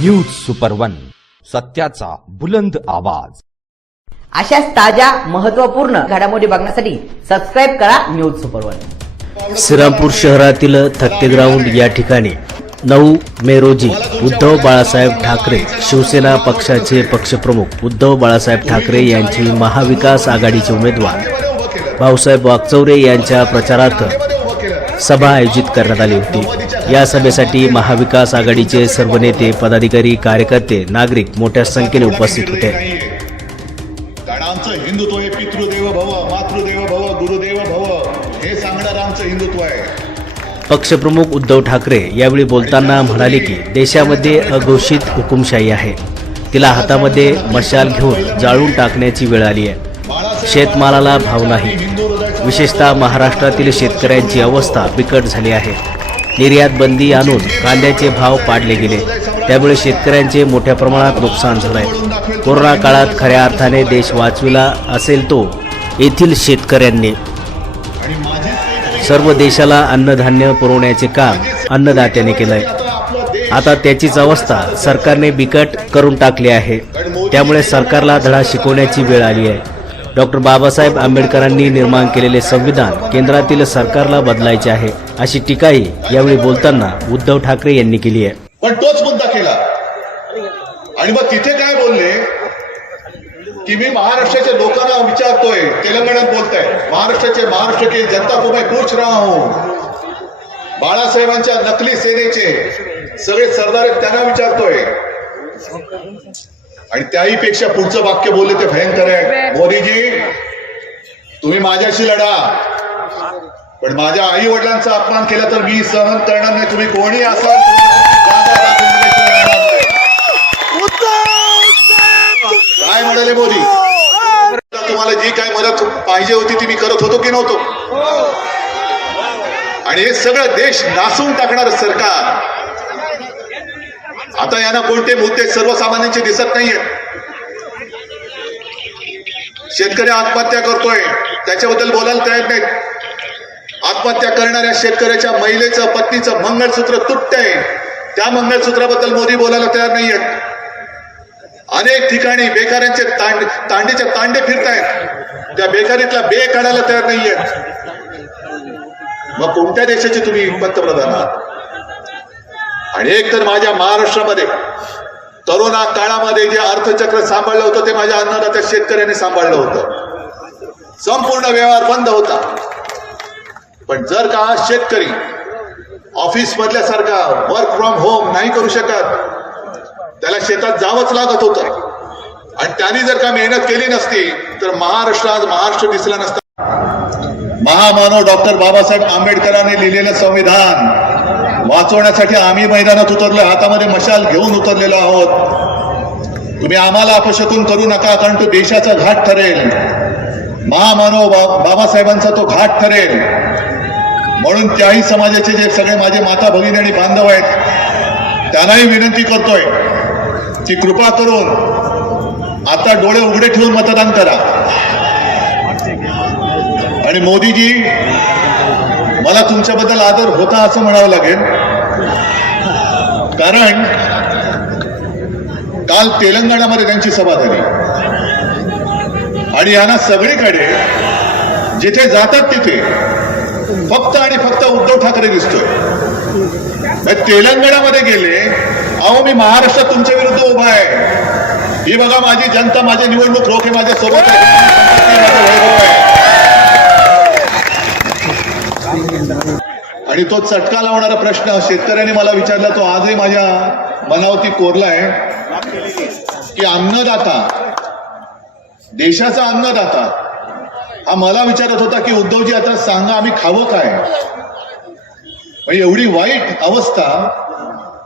News super one सत्याचा बुलंद आवाज. अशाच ताज्या महत्त्वपूर्ण घडामोडी बघण्यासाठी सबस्क्राईब करा न्यूज सुपर वन श्रीरामपूर शहरातील थत्ते ग्राउंड या ठिकाणी नऊ मे रोजी उद्धव बाळासाहेब ठाकरे शिवसेना पक्षाचे पक्षप्रमुख उद्धव बाळासाहेब ठाकरे यांची महाविकास आघाडीचे उमेदवार. भाऊसाहेब वागचौरे यांच्या प्रचारार्थ सभा आयोजित करण्यात आली होती. या सभेसाठी महाविकास आघाडीचे सर्व नेते पदाधिकारी कार्यकर्ते नागरिक मोठ्या संख्येने उपस्थित होते. कारण आमचं हिंदुत्व हे पितृदेव भव मातृदेव भव गुरुदेव भव हे सांगणारं आमचं हिंदुत्व आहे. पक्षप्रमुख उद्धव ठाकरे यावेळी बोलताना म्हणाले की देशामध्ये अघोषित हुकुमशाही आहे. तिला हातामध्ये मशाल घेऊन जाळून टाकण्याची वेळ आली आहे. शेतमालाला भाव नाही. विशेषतः महाराष्ट्रातील शेतकऱ्यांची अवस्था बिकट झाली आहे. निर्यात बंदी आणून कांद्याचे भाव पाडले गेले. त्यामुळे शेतकऱ्यांचे मोठ्या प्रमाणात नुकसान झालंय. कोरोना काळात खऱ्या अर्थाने देश वाचविला असेल तो येथील शेतकऱ्यांनी. सर्व देशाला अन्नधान्य पुरवण्याचे काम अन्नदात्याने केलंय. आता त्याचीच अवस्था सरकारने बिकट करून टाकली आहे. त्यामुळे सरकारला धडा शिकवण्याची वेळ आली आहे. डॉक्टर बाबासाहेब आंबेडकरांनी निर्माण केलेले संविधान केंद्रातील सरकारला बदलायचे आहे अशी टीकाही यावेळी बोलताना उद्धव ठाकरे यांनी केली आहे. पण तोच मुद्दा केला. आणि मग तिथे काय बोलले? की मी महाराष्ट्राच्या लोकांना विचारतोय तेलंगणात बोलताय. महाराष्ट्राचे महाराष्ट्र के जनता को मैं पूछ रहा हूं. बाळासाहेबांच्या नकली सेनेचे सगळे सरदार त्यांना विचारतोय. आणि त्याही पेक्षा पुढचं वाक्य बोलले ते भयंकर आहे. मोदीजी तुम्ही माझ्याशी लढा. पण माझ्या आई वडिलांचा अपमान केला तर मी सहन करणार नाही. तुम्ही कोणी असाल. काय म्हणाले मोदी? तुम्हाला जी काय मदत पाहिजे होती ती मी करत होतो की नव्हतो? आणि हे सगळं देश नासून टाकणार सरकार. आता यांना कोणते मुद्दे सर्वसामान्यांचे दिसत नाहीयेत शेतकरी आत्महत्या करतोय. त्याच्याबद्दल बोलायला तयार नाहीत. आत्महत्या करणाऱ्या शेतकऱ्याच्या महिलेचं पत्नीचं मंगळसूत्र तुटतंय. त्या मंगळसूत्राबद्दल मोदी बोलायला तयार नाहीयेत अनेक ठिकाणी बेकारांचे तांड तांडीचे तांडे फिरतायत. त्या बेकारीतला बे काढायला तयार नाहीयेत. मग कोणत्या देशाचे तुम्ही पंतप्रधान आहात? आणि एक तर माझ्या महाराष्ट्रामध्ये करोना काळामध्ये जे अर्थचक्र सांभाळलं होतं ते माझ्या अन्नदात्या शेतकऱ्यांनी सांभाळलं होतं. संपूर्ण व्यवहार बंद होता. पण जर का हा शेतकरी ऑफिस मधल्यासारखा वर्क फ्रॉम होम नाही करू शकत त्याला शेतात जावंच लागत होतं. आणि त्यांनी जर का मेहनत केली नसती तर महाराष्ट्र आज महाराष्ट्र दिसला नसता. महामानव डॉक्टर बाबासाहेब आंबेडकरांनी लिहिलेलं संविधान वाचवण्यासाठी आम्ही मैदानात उतरलो हातामध्ये मशाल घेऊन उतरलेलो आहोत. तुम्ही आम्हाला अपशकून करू नका कारण तो देशाचा घाट ठरेल. महामानव बाबासाहेबांचा तो घाट ठरेल. म्हणून त्याही समाजाचे जे सगळे माझे माता भगिनी आणि बांधव आहेत त्यांनाही विनंती करतोय की कृपा करून आता डोळे उघडे ठेवून मतदान करा. आणि मोदीजी मला तुमच्याबद्दल आदर होता असं म्हणावं लागेल. कारण काल तेलंगणामध्ये त्यांची सभा झाली. आणि यांना सगळीकडे जिथे जातात तिथे फक्त आणि फक्त उद्धव ठाकरे दिसतोय. मग तेलंगणामध्ये गेले अहो मी महाराष्ट्रात तुमच्या विरुद्ध उभा आहे. ही बघा माझी जनता माझे निवडणूक रोखे माझ्या सोबत आहे माझं वैभव आहे आणि तो चटका लावणारा प्रश्न शेतकऱ्याने मला विचारला तो आजही माझ्या मनावरती कोरलाय की अन्नदाता देशाचा अन्नदाता हा मला विचारत होता की उद्धवजी आता सांगा आम्ही खावं काय? म्हणजे एवढी वाईट अवस्था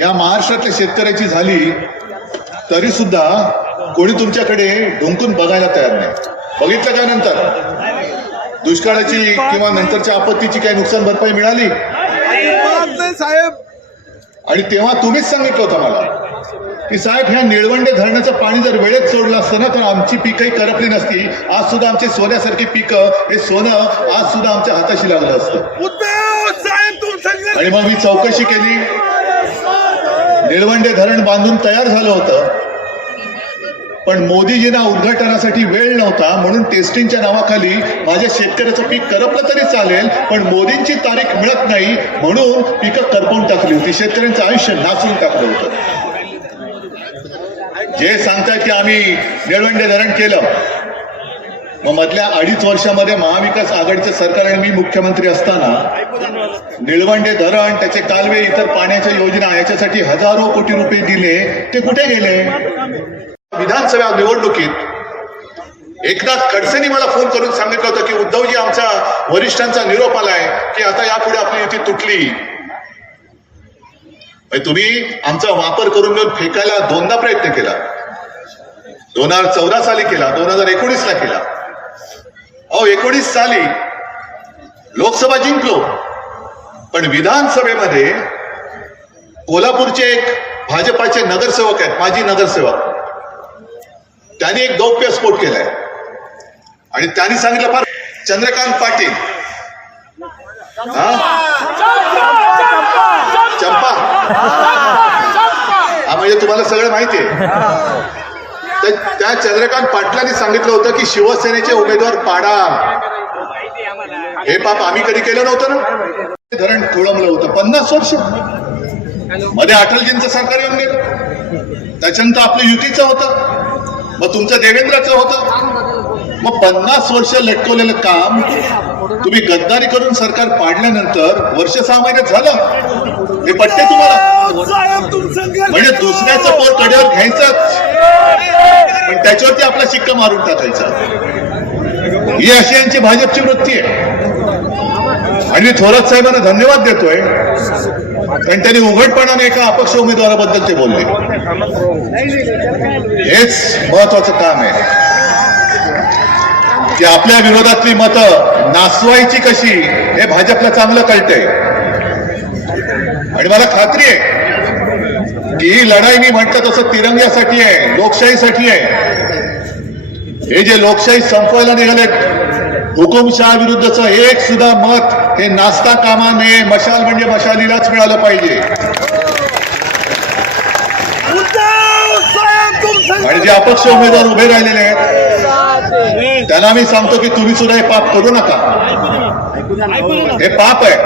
या महाराष्ट्रातल्या शेतकऱ्याची झाली तरी सुद्धा कोणी तुमच्याकडे ढुंकून बघायला तयार नाही. बघितलं का नंतर? दुष्काळाची किंवा नंतरच्या आपत्तीची काही नुकसान भरपाई मिळाली? साहेब आणि तेव्हा तुम्हीच सांगितलं होतं मला की साहेब ह्या निळवंडे धरणाचं पाणी जर वेळेत सोडलं असतं ना तर आमची पिकंही करपली नसती. आज सुद्धा आमची सोन्यासारखी पिकं हे सोनं आज सुद्धा आमच्या हाताशी लागलं असतं. साहेब आणि मग मी चौकशी केली. निळवंडे धरण बांधून तयार झालं होतं. पण मोदीजींना उद्घाटनासाठी वेळ नव्हता म्हणून टेस्टिंगच्या नावाखाली माझ्या शेतकऱ्याचं पीक करपलं तरी चालेल पण मोदींची तारीख मिळत नाही म्हणून पिकं करपवून टाकली होती. शेतकऱ्यांचं आयुष्य नाचून टाकलं होतं. जे सांगतात की आम्ही निळवंडे धरण केलं. मग मधल्या अडीच वर्षामध्ये महाविकास आघाडीचं सरकार आणि मी मुख्यमंत्री असताना निळवंडे धरण त्याचे कालवे इतर पाण्याच्या योजना याच्यासाठी हजारो कोटी रुपये दिले. ते कुठे गेले? विधानसभा निवडणुकीत एकनाथ खडसेंनी मला फोन करून सांगितलं होतं की उद्धवजी आमचा वरिष्ठांचा निरोप आलाय की आता यापुढे आपली युती तुटली. म्हणजे तुम्ही आमचा वापर करून घेऊन फेकायला दोनदा प्रयत्न केला. दोन हजार चौदा साली केला दोन हजार एकोणीस ला केला. अहो एकोणीस साली लोकसभा जिंकलो. पण विधानसभेमध्ये कोल्हापूरचे एक भाजपाचे नगरसेवक आहेत माजी नगरसेवक. त्यांनी एक गौप्य स्फोट केलाय. आणि त्यांनी सांगितलं फार चंद्रकांत पाटील. हा? चंपा. हा म्हणजे तुम्हाला सगळं माहिती आहे. तर त्या चंद्रकांत पाटलांनी सांगितलं होतं की शिवसेनेचे उमेदवार पाडा. हे पाप आम्ही कधी केलं नव्हतं ना? धरण खोळंबलं होतं. पन्नास वर्ष. मध्ये अटलजींचं सरकार येऊन गेलं. त्याच्यानंतर आपलं युतीचं होतं. मग तुमचं देवेंद्राचं होतं. मग पन्नास वर्ष लटकवलेलं काम तुम्ही गद्दारी करून सरकार पाडल्यानंतर वर्ष सहा महिन्यात झालं. हे पटते तुम्हाला? म्हणजे दुसऱ्याचं पोर कड्यावर घ्यायचंच पण त्याच्यावरती आपला शिक्का मारून टाकायचा. ही अशी यांची भाजपची वृत्ती आहे. आणि थोरात साहेबांना धन्यवाद देतोय. कारण त्यांनी उघडपणाने एका अपक्ष उमेदवाराबद्दल ते बोलले. हेच महत्वाचं काम आहे. की आपल्या विरोधातली मतं नासवायची कशी हे भाजपला चांगलं कळतंय. आणि मला खात्री आहे की ही लढाई मी म्हटलं तसं तिरंग्यासाठी आहे लोकशाहीसाठी आहे. हे जे लोकशाही संपवायला निघालेत हुकुमशहा विरुद्धचं एक सुद्धा मत हे नाचता कामा नये मशाल म्हणजे मशालीलाच मिळालं पाहिजे. आणि जे अपक्ष उमेदवार उभे राहिलेले आहेत त्यांना मी सांगतो की तुम्ही सुद्धा हे पाप करू नका. हे पाप आहे.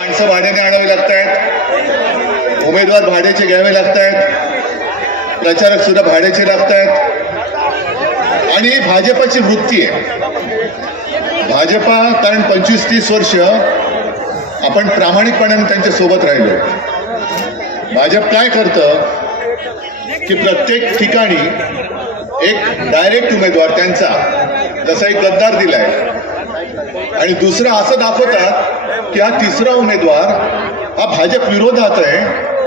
माणसं भाड्याने आणावी लागत आहेत उमेदवार भाड्याचे घ्यावे लागत आहेत प्रचारक सुद्धा भाड्याचे लागत आहेत आणि ही भाजपाची वृत्ती आहे. भाजपा कारण पंचवीस तीस वर्ष आपण प्रामाणिकपणाने त्यांच्यासोबत राहिलो. भाजप काय करतं? की प्रत्येक ठिकाणी एक डायरेक्ट उमेदवार त्यांचा जसा एक गद्दार दिलाय. आणि दुसरा असं दाखवतात की हा तिसरा उमेदवार हा भाजप विरोधात आहे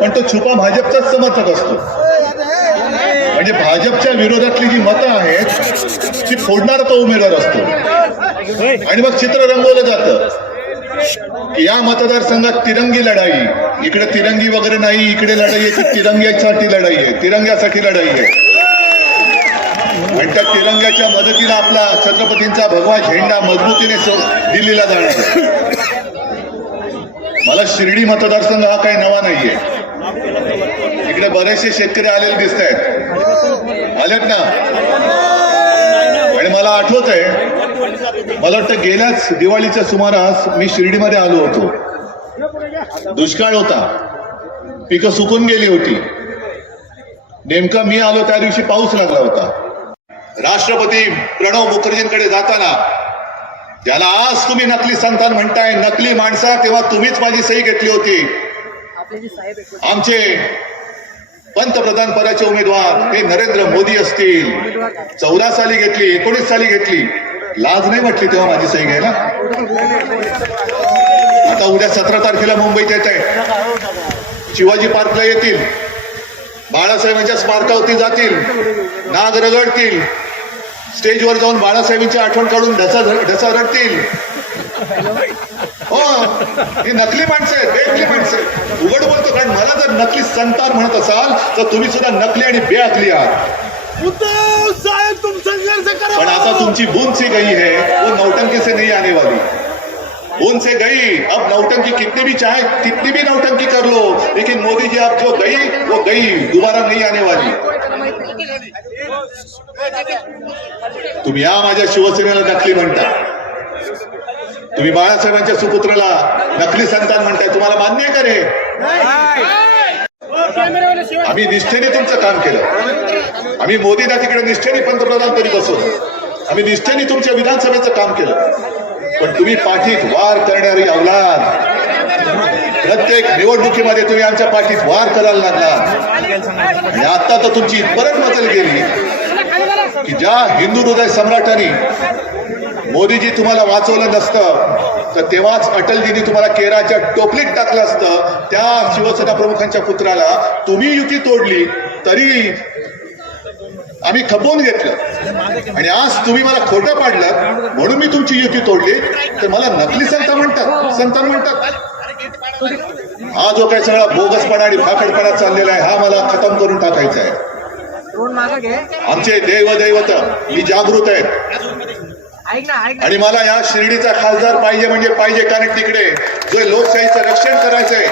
पण तो छुपा भाजपचाच समर्थक असतो. म्हणजे भाजपच्या विरोधातली जी मतं आहेत ती फोडणार तो उमेदवार असतो. आणि मग चित्र रंगवलं जातं. या मतदारसंघात तिरंगी लढाई. इकडे तिरंगी वगैरे नाही इकडे लढाई आहे ती तिरंग्यासाठी लढाई आहे. तिरंग्यासाठी लढाई आहे. आणि त्या तिरंग्याच्या मदतीला आपला छत्रपतींचा भगवा झेंडा मजबूतीने दिल्लीला जाणार मला शिर्डी मतदारसंघ हा काही नवा नाहीये. इकडे बरेचसे शेतकरी आलेले दिसत आहेत. आलेत ना? आणि मला आठवत आहे मला वाटतं गेल्याच दिवाळीच्या सुमारास मी शिर्डीमध्ये आलो होतो. दुष्काळ होता. पिकं सुकून गेली होती. नेमका मी आलो त्या दिवशी पाऊस लागला होता. राष्ट्रपती प्रणव मुखर्जींकडे जाताना ज्याला आज तुम्ही नकली संतान म्हणताय नकली माणसा तेव्हा तुम्हीच माझी सही घेतली होती. आमचे पंतप्रधान पदाचे उमेदवार हे नरेंद्र मोदी असतील. चौदा साली घेतली एकोणीस साली घेतली. लाज नाही वाटली तेव्हा माझी सही घ्यायला? आता उद्या सतरा तारखेला मुंबईत येत आहे. शिवाजी पार्कला येतील. बाळासाहेबांच्या स्मारकावरती जातील. नाग रगडतील. स्टेजवर जाऊन बाळासाहेबांची आठवण काढून ढसा ढसा रडतील. हो. ही नकली माणसं आहेत बेअकली माणसं आहेत. उघड बोलतो कारण मला जर नकली संतान म्हणत असाल तर तुम्ही सुद्धा नकली आणि बेअकली आहात. उद्धव साहेब तुम संघर्ष करा पण आता तुमची बूंद सी गई है वो नौटंकी से नहीं आने वाली उनसे गई अब नौटंकी कितनी भी चाहे कितनी भी नौटंकी कर लो लेकिन मोदी जी अब जो गई वो गई दोबारा नहीं आने वाली तुम्ही या माझ्या शिवसेनेला नकली म्हणता. तुम्ही बाळासाहेबांच्या सुपुत्राला नकली संतान म्हणताय तुम्हाला मान्य आहे का रे? आम्ही निष्ठेने तुमचं काम केलं. आम्ही मोदींना तिकडे निष्ठेने पंतप्रधान तरी असो आम्ही निष्ठेने तुमच्या विधानसभेचं काम केलं. पण तुम्ही पाठीत वार करणारी अवलाद प्रत्येक निवडणुकीमध्ये तुम्ही आमच्या पाठीत वार करायला लागला आणि आता तर तुमची परत बदल गेली. की ज्या हिंदू हृदय सम्राटांनी मोदीजी तुम्हाला वाचवलं नसतं तर तेव्हाच अटलजींनी तुम्हाला केराच्या टोपलीत टाकलं असतं. त्या शिवसेना प्रमुखांच्या पुत्राला तुम्ही युती तोडली तरी आम्ही खपवून घेतलं. आणि आज तुम्ही मला खोटं पाडलं म्हणून मी तुमची युती तोडली. तर मला नकली संत म्हणतात. संत म्हणतात. हा जो काही सगळा बोगसपणा आणि फाकडपणा चाललेला आहे हा मला खतम करून टाकायचा आहे. आमचे देव दैवत मी जागृत आहेत आणि मला या शिर्डीचा खासदार पाहिजे म्हणजे पाहिजे कारण तिकडे जे लोकशाहीचं रक्षण करायचंय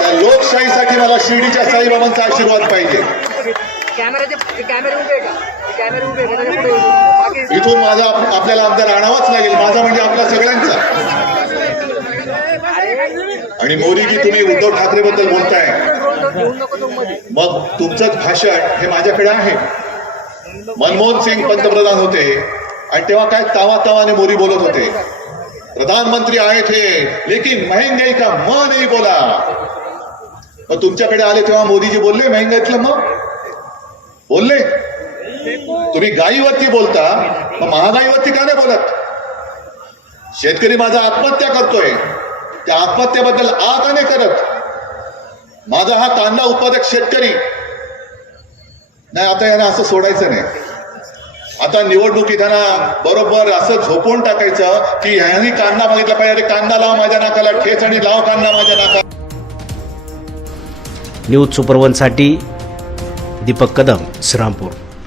त्या लोकशाहीसाठी मला शिर्डीच्या साईबाबांचा आशीर्वाद पाहिजे. इथून माझा आप- आपल्याला आमदार आणावाच लागेल. माझा म्हणजे आपला सगळ्यांचा. आणि मोदीजी तुम्ही उद्धव ठाकरे बद्दल बोलताय. मग तुमचंच भाषण हे माझ्याकडे आहे. मनमोहन सिंग पंतप्रधान होते. आणि तेव्हा काय तावा तावाने मोदी बोलत होते. प्रधानमंत्री आहेत थे लेकिन महंगाई का म नाही बोला. मग तुमच्याकडे आले तेव्हा मोदीजी बोलले महंगाईतलं मग बोलले. तुम्ही गायीवरती बोलता मग महागाईवरती का नाही बोलत? शेतकरी माझा आत्महत्या करतोय. त्या आत्महत्येबद्दल आ का नाही करत. माझा हा कांदा उत्पादक शेतकरी. नाही आता याने असं सोडायचं नाही. आता निवडणुकीत येताना बरोबर असं झोपून टाकायचं की ह्यांनी कांदा मागितला पाहिजे. अरे कांदा लाव माझ्या नाकाला ठेच आणि लाव कांदा माझ्या नाका न्यूज सुपरवनसाठी दीपक कदम श्रीरामपूर.